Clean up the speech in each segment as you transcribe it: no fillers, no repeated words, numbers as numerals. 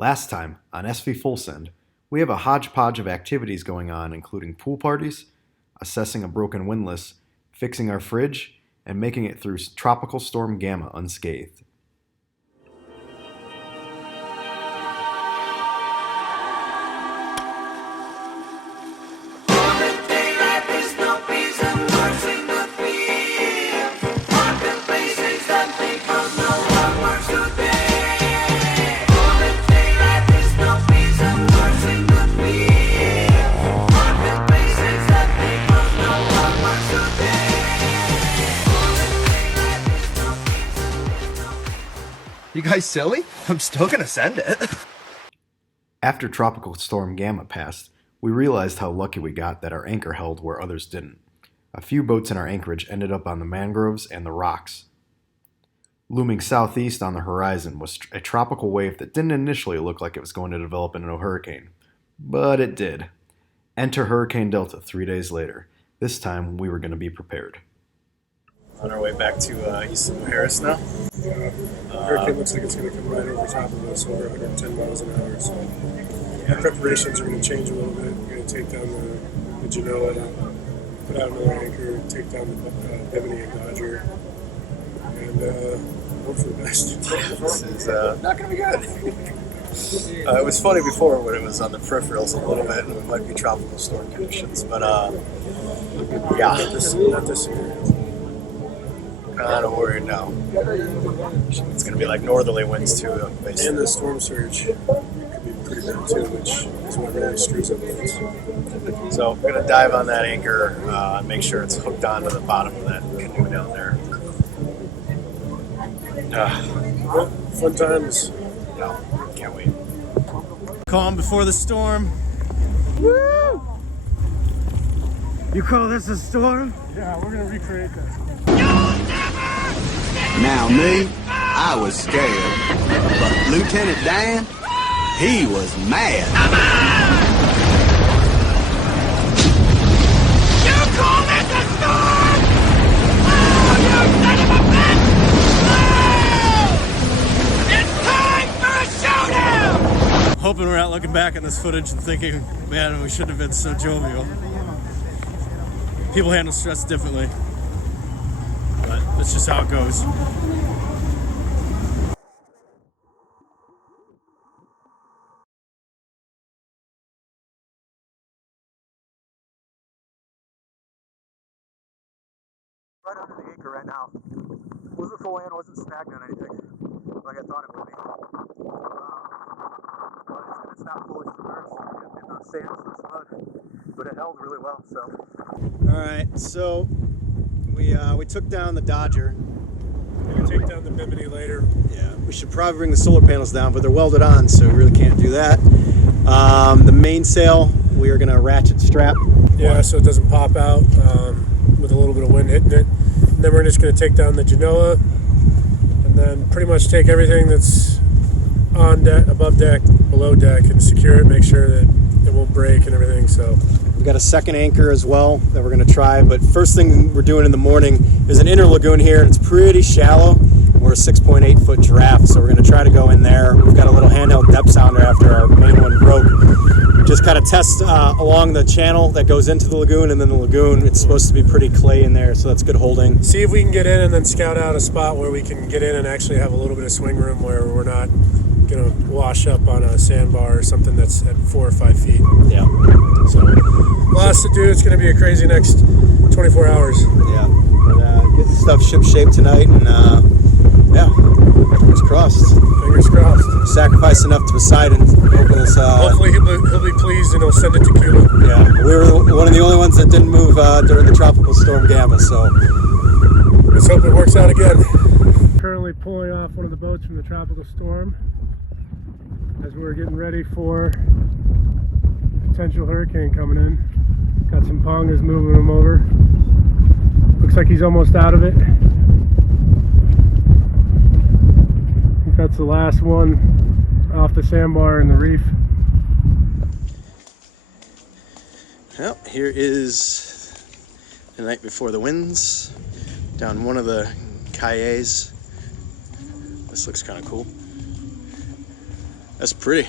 Last time, on SV Full Send, we have a hodgepodge of activities going on, including pool parties, assessing a broken windlass, fixing our fridge, and making it through Tropical Storm Gamma unscathed. You guys silly? I'm still gonna send it. After Tropical Storm Gamma passed, we realized how lucky we got that our anchor held where others didn't. A few boats in our anchorage ended up on the mangroves and the rocks. Looming southeast on the horizon was a tropical wave that didn't initially look like it was going to develop into a hurricane. But it did. Enter Hurricane Delta 3 days later. This time, we were going to be prepared. On our way back to Isla Mujeres now. Hurricane looks like it's going to come right over top of us, over 110 miles an hour. So our preparations are going to change a little bit. We're going to take down the Genoa, put out another anchor, take down the Devlin and Dodger, and hope for the best. This is not going to be good. It was funny before when it was on the peripherals a little bit, and it might be tropical storm conditions, but yeah. Not this year. Kind of worried now. It's going to be like northerly winds too, basically. And the storm surge could be pretty bad too, which is what really screws up things. So we're going to dive on that anchor and make sure it's hooked onto the bottom of that canoe down there. Fun times. No, can't wait. Calm before the storm. Woo! You call this a storm? Yeah, we're going to recreate that. Now me, I was scared, but Lieutenant Dan, he was mad. You call this a storm? Oh, you son of a bitch! Oh! It's time for a showdown! Hoping we're not looking back on this footage and thinking, man, we shouldn't have been so jovial. People handle stress differently. But that's just how it goes. Right under the anchor right now. Wasn't full in, wasn't snagged on anything like I thought it would be. But it's not fully submerged in the sand, so it's mud. But it held really well, so. Alright, so we took down the Dodger. We're going to take down the Bimini later. Yeah, we should probably bring the solar panels down, but they're welded on, so we really can't do that. The mainsail, we are going to ratchet strap. Yeah, so it doesn't pop out with a little bit of wind hitting it. And then we're just going to take down the Genoa and then pretty much take everything that's on deck, above deck, below deck, and secure it, make sure that it won't break and everything. So we got a second anchor as well that we're going to try, but first thing we're doing in the morning is an inner lagoon here, and it's pretty shallow. We're a 6.8 foot giraffe, so we're going to try to go in there. We've got a little handheld depth sounder after our main one broke. Just kind of test along the channel that goes into the lagoon, and then the lagoon, it's supposed to be pretty clay in there, so that's good holding. See if we can get in and then scout out a spot where we can get in and actually have a little bit of swing room where we're not going to wash up on a sandbar or something that's at 4 or 5 feet. Yeah. So lots to do. It's going to be a crazy next 24 hours. Yeah. But, get the stuff ship shape tonight, and yeah, fingers crossed. Fingers crossed. Sacrifice enough to Poseidon. Hopefully he'll be pleased and he'll send it to Cuba. Yeah, we were one of the only ones that didn't move during the Tropical Storm Gamma, so let's hope it works out again. Currently pulling off one of the boats from the tropical storm as we're getting ready for potential hurricane coming in. Got some pongas moving him over. Looks like he's almost out of it. I think that's the last one off the sandbar and the reef. Well, here is the night before the winds down one of the cayes. This looks kind of cool. That's pretty.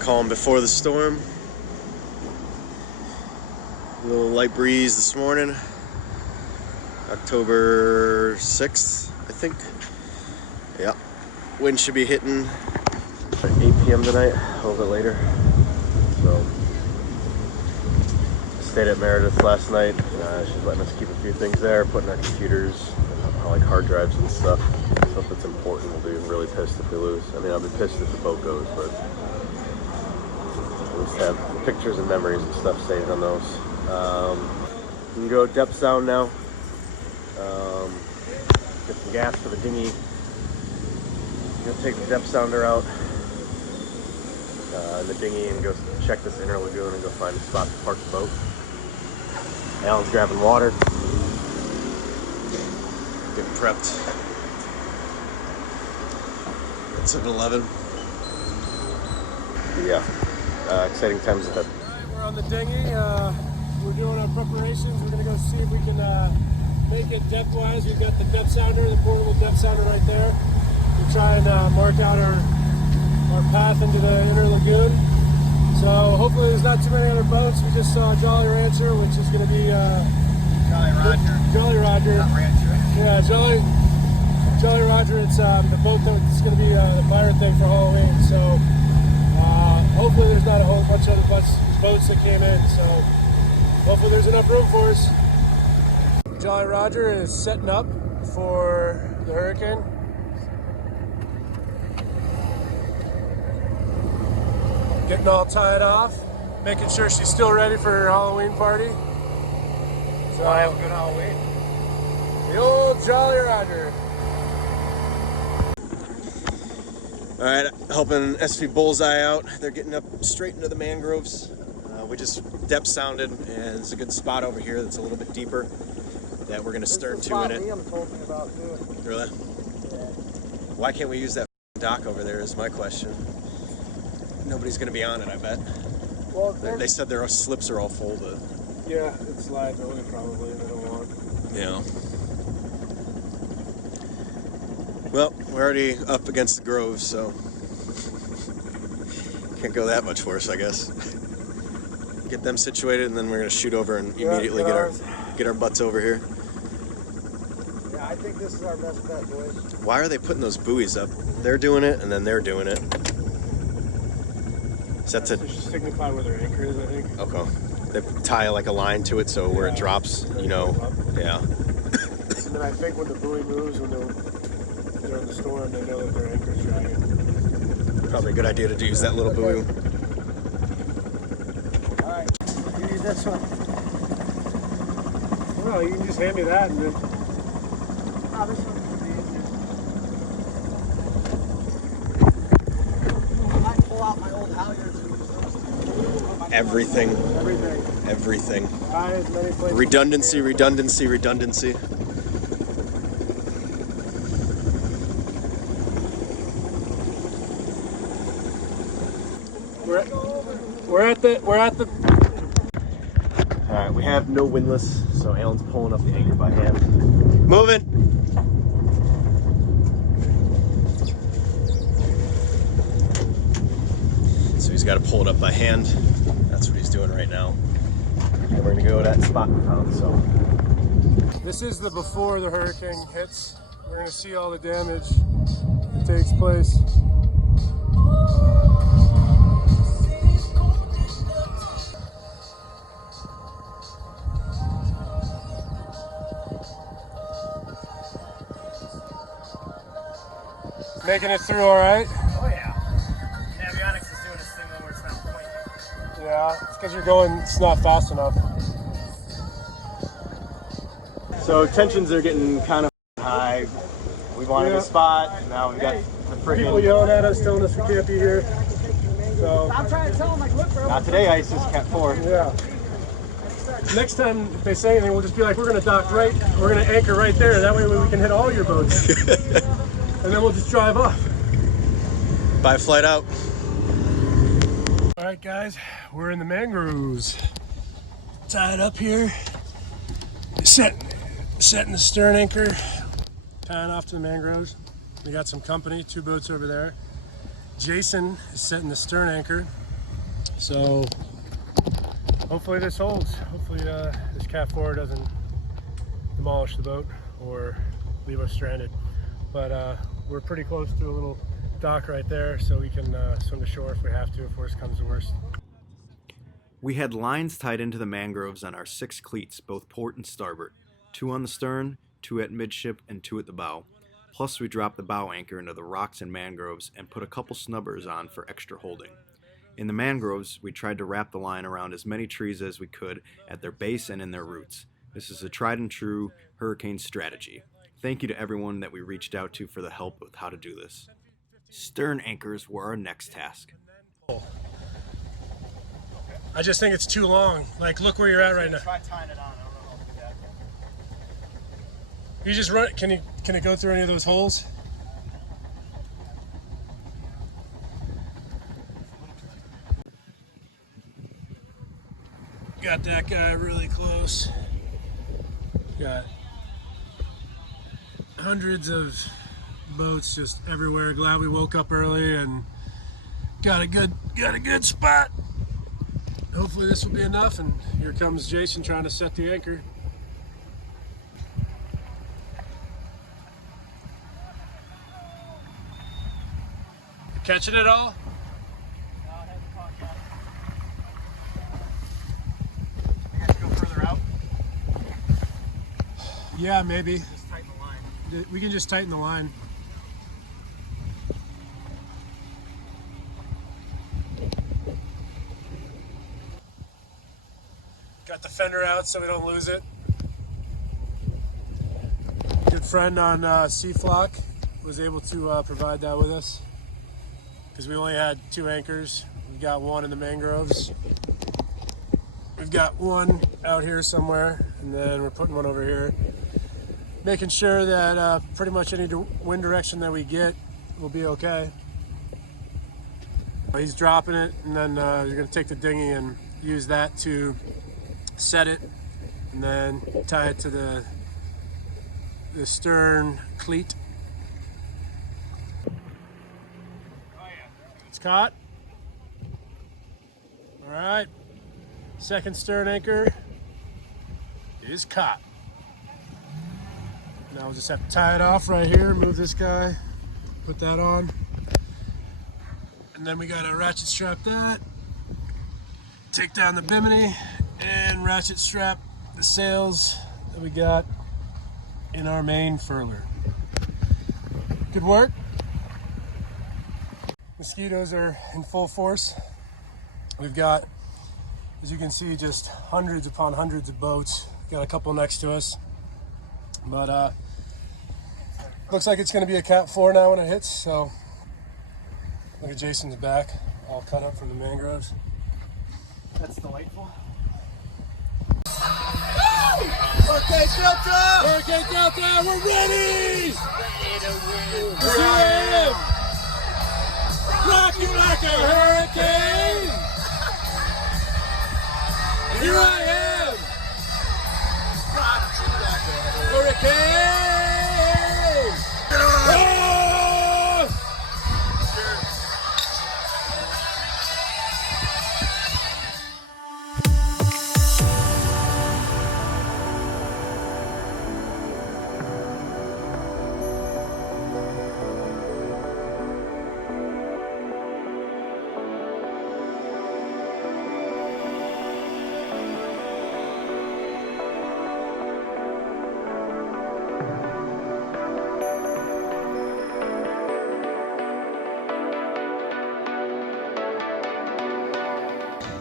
Calm before the storm. A little light breeze this morning. October 6th, I think. Yeah. Wind should be hitting at 8 p.m. tonight, a little bit later. So, stayed at Meredith last night. She's letting us keep a few things there, putting our computers, like hard drives and stuff. Stuff that's important. We'll be really pissed if we lose. I mean, I'll be pissed if the boat goes, but at least have pictures and memories and stuff saved on those. We can go depth down now. Get some gas for the dinghy. Gonna take the depth sounder out in the dinghy and go check this inner lagoon and go find a spot to park the boat. Alan's grabbing water. Getting prepped. It's at 11. Yeah, exciting times ahead. Alright, we're on the dinghy. We're doing our preparations. We're gonna go see if we can make it depth-wise. We've got the depth sounder, the portable depth sounder right there. We'll try and mark out our path into the inner lagoon. So hopefully there's not too many other boats. We just saw Jolly Rancher, which is going to be Jolly Roger. Not Rancher. Yeah, Jolly Roger. It's the boat that's going to be the pirate thing for Halloween. So hopefully there's not a whole bunch of other boats that came in. So hopefully there's enough room for us. Jolly Roger is setting up for the hurricane. Getting all tied off, making sure she's still ready for her Halloween party. So I have a good Halloween. The old Jolly Roger. All right, helping SV Bullseye out. They're getting up straight into the mangroves. We just depth sounded, and there's a good spot over here that's a little bit deeper that we're gonna stern to in it. Liam told me about too. Really? Why can't we use that dock over there is my question. Nobody's gonna be on it, I bet. Well, They said their slips are all folded. yeah, it's liability probably. They don't want. Yeah. Well, we're already up against the grove, so can't go that much worse, I guess. Get them situated, and then we're gonna shoot over and immediately get our butts over here. Yeah, I think this is our best bet, boys. Why are they putting those buoys up? They're doing it, and then they're doing it. Is that to signify where their anchor is, I think. okay? They tie like a line to it, so where it drops, you know, yeah. And then I think when the buoy moves, when they're in the storm, they know that their anchor's dragging. Probably a good idea to use that little buoy. Alright, you need this one. Well, you can just hand me that and then. Oh, this one's gonna be easier. I might pull out my old halyards and use those. Everything. Everything. Tie as many places. Redundancy, redundancy, redundancy. We're at the. All right, we have no windlass, so Alan's pulling up the anchor by hand. Moving. So he's got to pull it up by hand. That's what he's doing right now. And we're gonna go to that spot we found. So This is the before the hurricane hits. We're gonna see all the damage that takes place. Making it through all right? Oh yeah. Navionics is doing this thing when we're not pointing. Yeah, it's because it's not fast enough. So tensions are getting kind of high. We wanted a spot, and now we've got the People friggin' yelling at us, telling us we can't be here. So, I'm trying to tell them, like, look, bro. not today, Ice is Cat 4. yeah. Next time if they say anything, we'll just be like, we're gonna anchor right there. That way we can hit all your boats. And then we'll just drive off. Bye, flight out. All right, guys, we're in the mangroves. Tied up here, setting the stern anchor, tying off to the mangroves. We got some company, 2 boats over there. Jason is setting the stern anchor. So hopefully this holds. Hopefully this Cat 4 doesn't demolish the boat or leave us stranded. But we're pretty close to a little dock right there, so we can swim to shore if we have to, if worst comes to worst. We had lines tied into the mangroves on our 6 cleats, both port and starboard. 2 on the stern, 2 at midship, and 2 at the bow. Plus we dropped the bow anchor into the rocks and mangroves and put a couple snubbers on for extra holding. In the mangroves, we tried to wrap the line around as many trees as we could at their base and in their roots. This is a tried and true hurricane strategy. Thank you to everyone that we reached out to for the help with how to do this. Stern anchors were our next task. I just think it's too long. Like, look where you're at right now. Try tying it on. I don't know how to do that. You just run. Can it go through any of those holes? Got that guy really close. Got hundreds of boats just everywhere. Glad we woke up early and got a good spot. Hopefully this will be enough, and here comes Jason trying to set the anchor. Catching it all? Go further out. Yeah, maybe. Just tighten the line. We can just tighten the line. Got the fender out so we don't lose it. Good friend on Sea Flock was able to provide that with us because we only had 2 anchors. We got 1 in the mangroves. We've got 1 out here somewhere, and then we're putting 1 over here. Making sure that pretty much any wind direction that we get will be okay. He's dropping it, and then you're going to take the dinghy and use that to set it, and then tie it to the stern cleat. It's caught. All right, second stern anchor is caught. Now we'll just have to tie it off right here, move this guy, put that on, and then we gotta ratchet strap that, take down the bimini, and ratchet strap the sails that we got in our main furler. Good work. Mosquitoes are in full force. We've got, as you can see, just hundreds upon hundreds of boats. Got a couple next to us, but looks like it's going to be a Cat 4 now when it hits. So look at Jason's back, all cut up from the mangroves. That's delightful. Hurricane Delta! Hurricane Delta, we're ready! Ready to win. 2 a.m. Rock you like a hurricane! Here I am! Rock you like a Hurricane! Oh!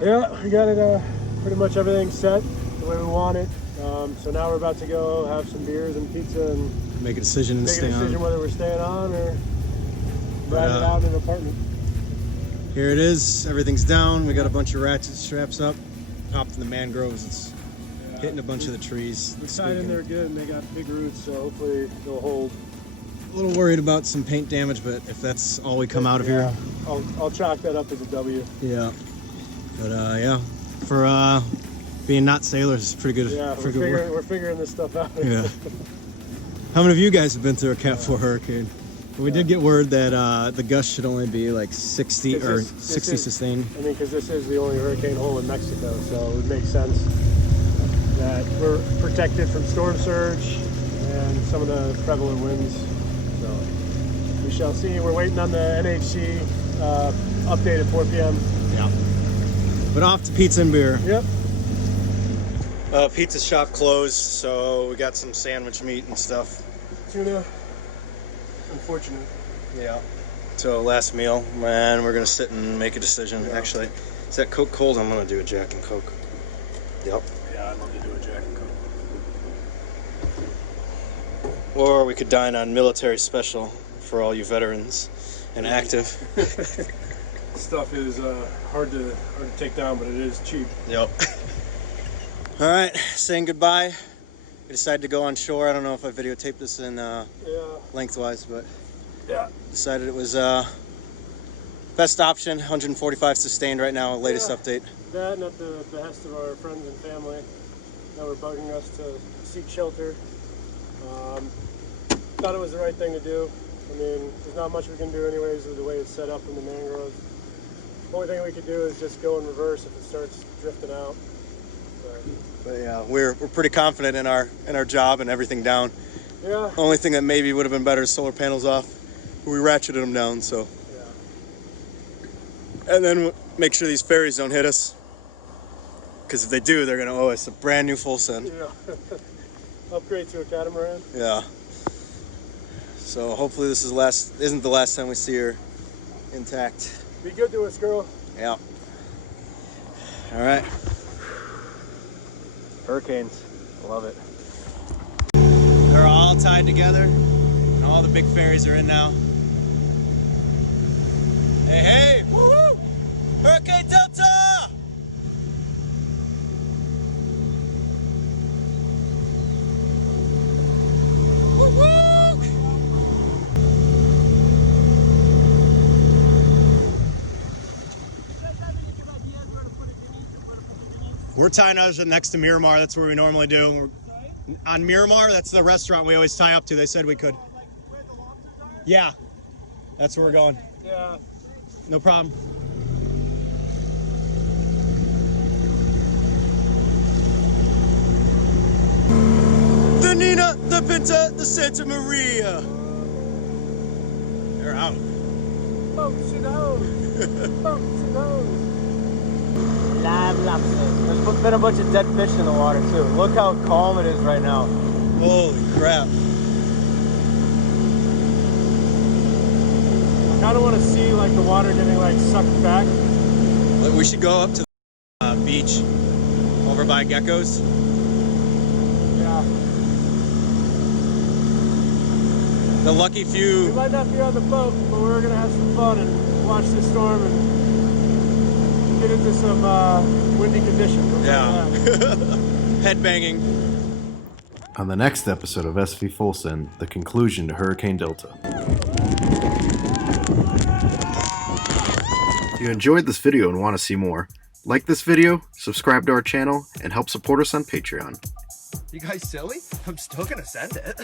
Yeah, we got it pretty much everything set the way we want it. So now we're about to go have some beers and pizza and Make a decision and make a stay decision on. whether we're staying on or ride it out in an apartment. Here it is. Everything's down. We got a bunch of ratchet straps up. Popped in the mangroves. It's hitting a bunch of the trees. We tied in there good and they got big roots, so hopefully they'll hold. A little worried about some paint damage, but if that's all we come out of here, I'll chalk that up as a W. yeah. But yeah, for being not sailors, it's pretty good. Yeah, pretty good work. we're figuring this stuff out. Yeah. How many of you guys have been through a Cat 4 hurricane? We did get word that the gust should only be like 60 or This 60 is, sustained. I mean, because this is the only hurricane hole in Mexico, so it would make sense that we're protected from storm surge and some of the prevalent winds. So we shall see. We're waiting on the NHC update at 4 p.m. Yeah. But off to pizza and beer. Yep. Pizza shop closed, so we got some sandwich meat and stuff. Tuna. Unfortunate. Yeah. So last meal, man, we're gonna sit and make a decision. Yeah. Actually, is that Coke cold? I'm gonna do a Jack and Coke. Yep. Yeah, I'd love to do a Jack and Coke. Or we could dine on military special for all you veterans and active. Stuff is hard to take down, but it is cheap. Yep. All right, saying goodbye. We decided to go on shore. I don't know if I videotaped this in lengthwise, but Yeah. decided it was best option. 145 sustained right now. Latest update. That and at the behest of our friends and family that were bugging us to seek shelter. Thought it was the right thing to do. I mean, there's not much we can do anyways with the way it's set up in the mangroves. Only thing we could do is just go in reverse if it starts drifting out. But yeah, we're pretty confident in our job and everything down. Yeah. Only thing that maybe would have been better is solar panels off. We ratcheted them down, so. Yeah. And then make sure these ferries don't hit us. Because if they do, they're gonna owe us a brand new full send. Yeah. Upgrade to a catamaran. Yeah. So hopefully this isn't the last time we see her intact. Be good to us, girl. Yeah. All right. Hurricanes. Love it. They're all tied together, and all the big ferries are in now. Hey, hey! Woo-hoo! Hurricane Delta! Woo-hoo! We're tying us next to Miramar. That's where we normally do. On Miramar, that's the restaurant we always tie up to. They said we could. Yeah, that's where we're going. Yeah. No problem. The Nina, the Pinta, the Santa Maria. They're out. Boats and hoes. Boats and hoes. Live lobster. There's been a bunch of dead fish in the water too. Look how calm it is right now. Holy crap. I kind of want to see like the water getting like sucked back. We should go up to the beach over by geckos. Yeah. The lucky We few. might not be on the boat, but we're gonna have some fun and watch this storm and get into some windy conditions. We'll Yeah. try that. Headbanging. On the next episode of SV Full Send, the conclusion to Hurricane Delta. If you enjoyed this video and want to see more, like this video, subscribe to our channel, and help support us on Patreon. You guys silly? I'm still gonna send it.